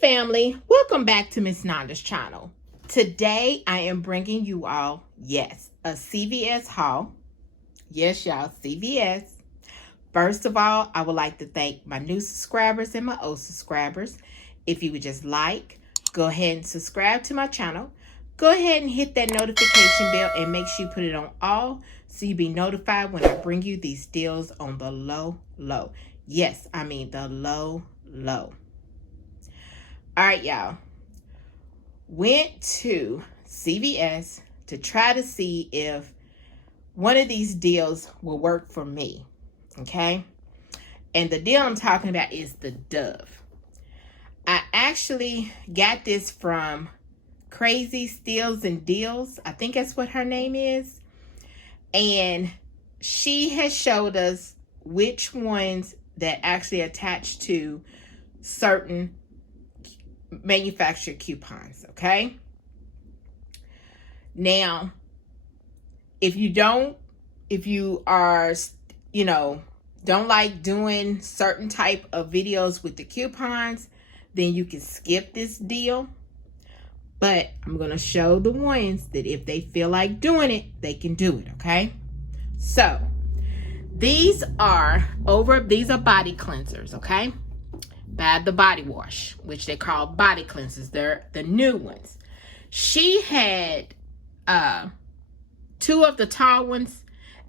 family, welcome back to Miss Nanda's channel. Today I am bringing you all, yes, a CVS haul. Yes, y'all, CVS. First of all, I would like to thank my new subscribers and my old subscribers. If you would just like, go ahead and subscribe to my channel. Go ahead and hit that notification bell and make sure you put it on all so you'll be notified when I bring you these deals on the low. Yes, I mean the low. All right, y'all. Went to CVS to try to see if one of these deals will work for me. Okay? And the deal I'm talking about is the Dove. I actually got this from Crazy Steals and Deals. I think that's what her name is. And she has showed us which ones that actually attach to certain manufacturer coupons. Okay, now if you are don't like doing certain type of videos with the coupons, then you can skip this deal. But I'm going to show the ones that if they feel like doing it, they can do it. Okay, so these are body cleansers. Okay, Bath the Body Wash, which they call body cleansers. They're the new ones. She had two of the tall ones,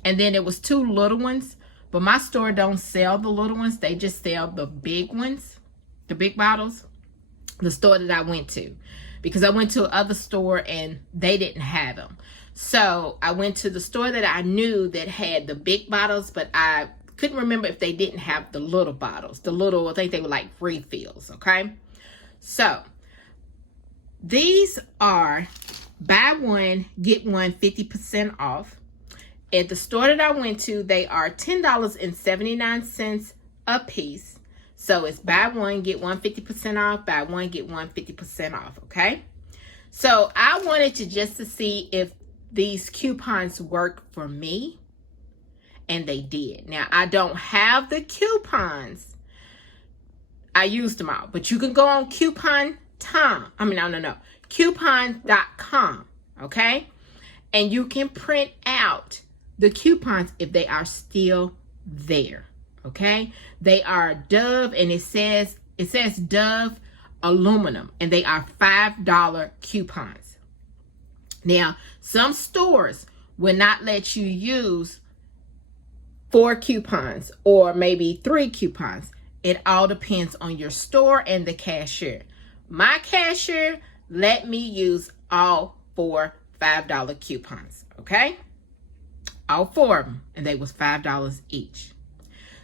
and then there was two little ones. But my store don't sell the little ones. They just sell the big ones, the big bottles. The store that I went to, because I went to another store and they didn't have them. So I went to the store that I knew that had the big bottles, but I couldn't remember if they didn't have the little bottles. The little, I think they were like refills. Okay, so these are buy one get one 50% off. At the store that I went to, they are $10.79 a piece. So it's buy one get one 50% off, buy one get one 50% off. Okay, so I wanted to see if these coupons work for me. And they did. Now, I don't have the coupons. I used them all. But you can go on coupon.com. Okay? And you can print out the coupons if they are still there. Okay? They are Dove, and it says Dove aluminum. And they are $5 coupons. Now, some stores will not let you use 4 coupons or maybe 3 coupons. It all depends on your store and the cashier. My cashier let me use all 4 $5 coupons. Okay, all 4 of them, and they was $5 each.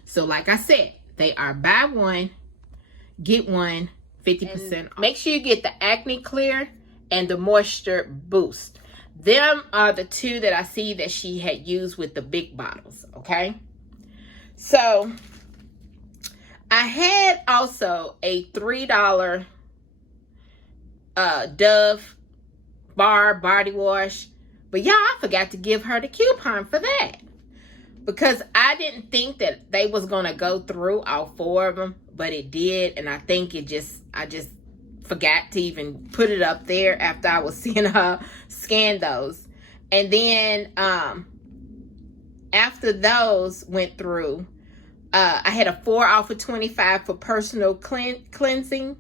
So like I said, they are buy one get one 50% off. Make sure you get the Acne Clear and the Moisture Boost. Them are the two that I see that she had used with the big bottles. Okay, so I had also a $3 Dove bar body wash, but y'all, I forgot to give her the coupon for that because I didn't think that they was gonna go through all 4 of them, but it did. And I think I just forgot to even put it up there after I was seeing her scan those. And then after those went through, I had a 4 off of 25 for personal cleansing.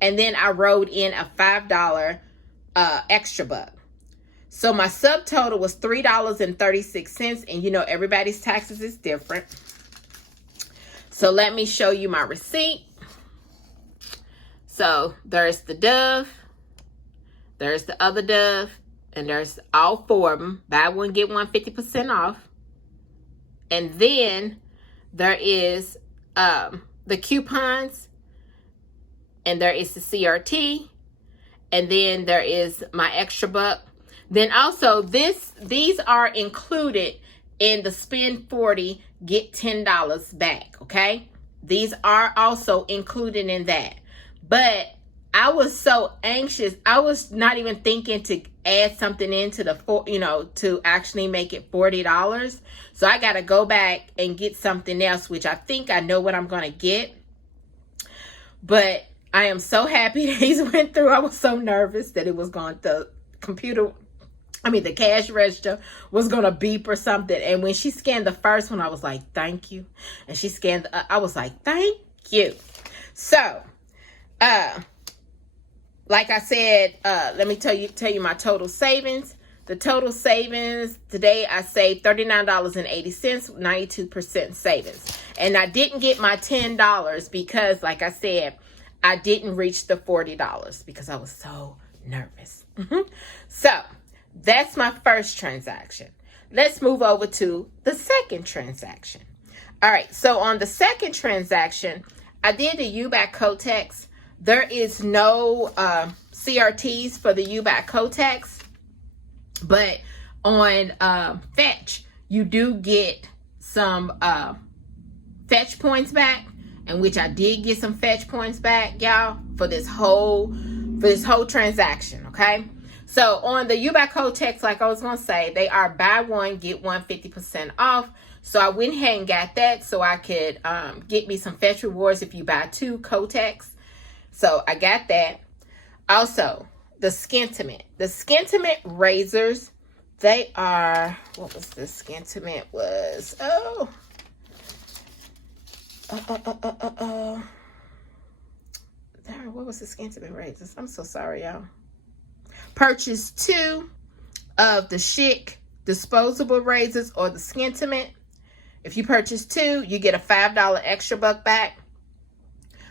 And then I wrote in a $5 extra buck. So my subtotal was $3.36. And you know, everybody's taxes is different. So let me show you my receipt. So there's the Dove, there's the other Dove, and there's all 4 of them. Buy one, get one 50% off. And then there is the coupons, and there is the CRT, and then there is my extra buck. Then also these are included in the spend 40, get $10 back. Okay, these are also included in that. But I was so anxious. I was not even thinking to add something into the to actually make it $40. So I got to go back and get something else, which I think I know what I'm going to get. But I am so happy that these went through. I was so nervous that it was going to the cash register was going to beep or something. And when she scanned the first one, I was like, thank you. And she scanned, I was like, thank you. So, like I said, let me tell you my total savings. The total savings today, I saved $39.80, 92% savings. And I didn't get my $10 because, like I said, I didn't reach the $40 because I was so nervous. So that's my first transaction. Let's move over to the second transaction. All right, so on the second transaction, I did the U-back Kotex. There is no CRTs for the U-back Kotex, but on Fetch, you do get some Fetch points back, in which I did get some Fetch points back, y'all, for this whole transaction, okay? So on the U-back Kotex, like I was going to say, they are buy one, get one 50% off. So I went ahead and got that so I could get me some Fetch rewards if you buy 2 Kotex. So I got that. Also, the Skintimate. The Skintimate Razors, they are, what was the Skintimate was? What was the Skintimate Razors? I'm so sorry, y'all. Purchase 2 of the Chic disposable razors or the Skintimate. If you purchase 2, you get a $5 extra buck back.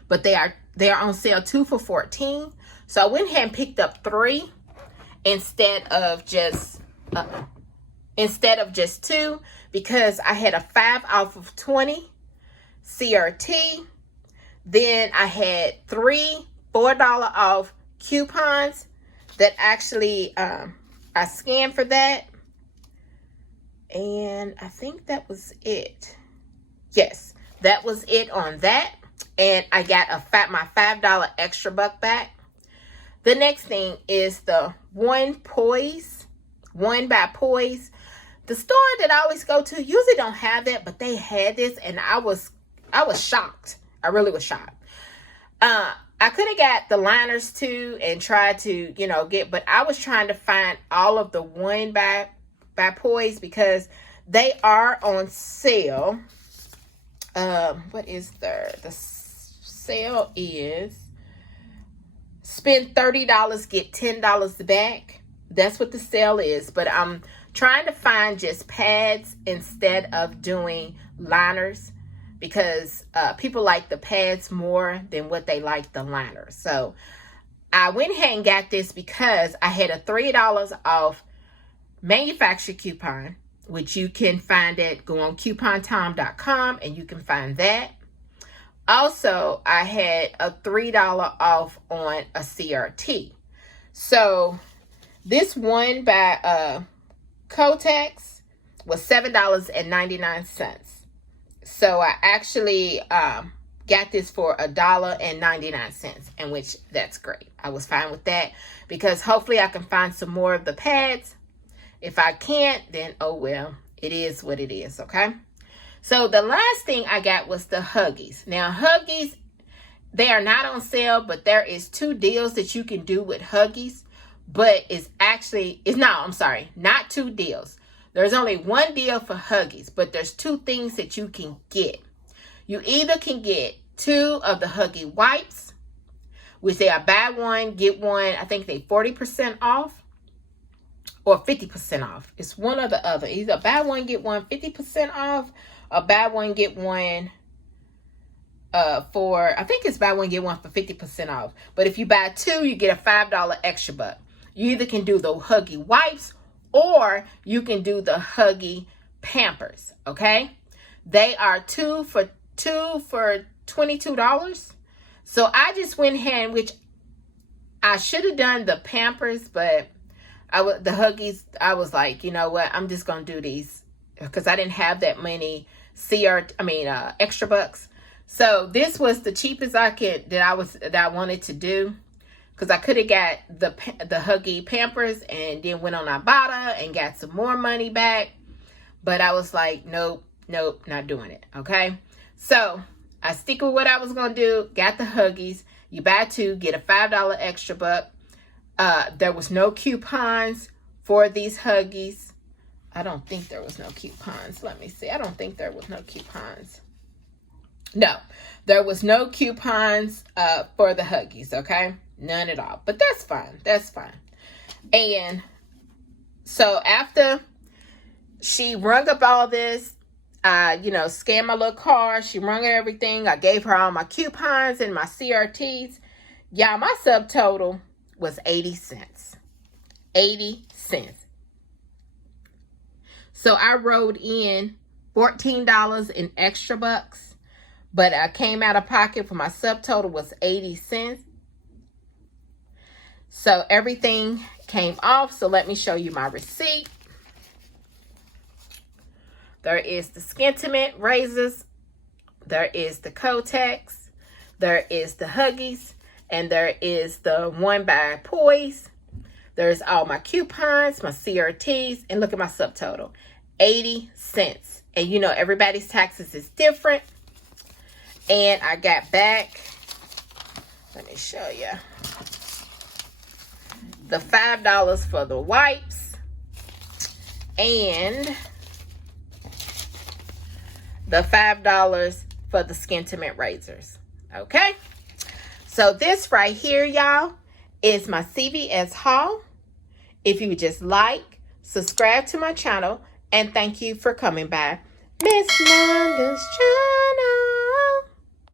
But they are on sale 2 for $14. So I went ahead and picked up 3 instead of just 2 because I had a 5 off of 20 CRT. Then I had 3 $4 off coupons that actually I scanned for that. And I think that was it. Yes, that was it on that. And I got my $5 extra buck back. The next thing is the One by Poise. The store that I always go to usually don't have that, but they had this, and I was shocked. I really was shocked. I could have got the liners too and tried to, get, but I was trying to find all of the One by Poise because they are on sale. What is the sale is spend $30, get $10 back. That's what the sale is. But I'm trying to find just pads instead of doing liners because people like the pads more than what they like the liners. So I went ahead and got this because I had a $3 off manufacturer coupon, which you can find go on coupontom.com and you can find that. Also, I had a $3 off on a CRT. So this One by Kotex was $7.99. So I actually got this for $1.99, in which that's great. I was fine with that because hopefully I can find some more of the pads. If I can't, then oh well, it is what it is, okay? So the last thing I got was the Huggies. Now Huggies, they are not on sale, but there is 2 deals that you can do with Huggies. But not 2 deals. There's only 1 deal for Huggies, but there's 2 things that you can get. You either can get 2 of the Huggy wipes, which they are buy one, get one. I think they 40% off or 50% off. It's one or the other. Either buy one, get one 50% off, or buy one, get one I think it's buy one, get one for 50% off. But if you buy 2, you get a $5 extra buck. You either can do the Huggy wipes or you can do the Huggy Pampers, okay? They are 2 for $22. So I just went ahead, which I should have done the Pampers, but the Huggies, I was like, you know what? I'm just going to do these because I didn't have that many extra bucks. So this was the cheapest that I wanted to do. Because I could have got the Huggy Pampers and then went on Ibotta and got some more money back. But I was like, nope, not doing it. Okay. So I stick with what I was going to do. Got the Huggies. You buy 2, get a $5 extra buck. There was no coupons for these Huggies. I don't think there was no coupons. Let me see. I don't think there was no coupons. No, there was no coupons for the Huggies, okay? None at all. But that's fine. That's fine. And so after she rung up all this, scanned my little card. She rung everything. I gave her all my coupons and my CRTs. Y'all, my subtotal was 80 cents. 80 cents. So I wrote in $14 in extra bucks, but I came out of pocket for my subtotal was 80 cents. So everything came off. So let me show you my receipt. There is the Skintimate Razors. There is the Kotex. There is the Huggies. And there is the One by Poise. There's all my coupons, my CRTs, and look at my subtotal, 80 cents. And you know, everybody's taxes is different. And I got back, let me show you, the $5 for the wipes and the $5 for the Skintimate Razors. Okay? So this right here, y'all, is my CVS haul. If you would just like, subscribe to my channel, and thank you for coming by Miss Nanda's channel.